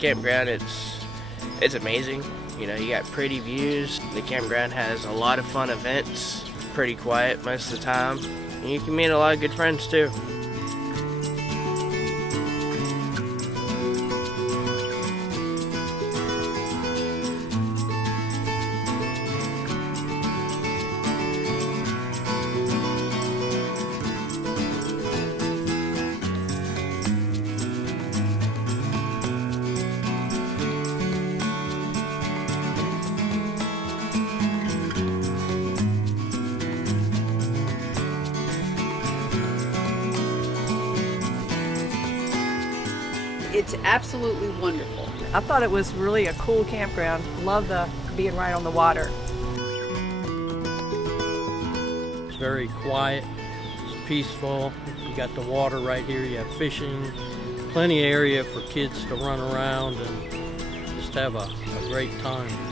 campground, it's amazing. You know, you got pretty views. The campground has a lot of fun events. Pretty quiet most of the time. And you can meet a lot of good friends too. It's absolutely wonderful. I thought it was really a cool campground. Love the being right on the water. It's very quiet, it's peaceful. You got the water right here, you have fishing, plenty of area for kids to run around and just have a great time.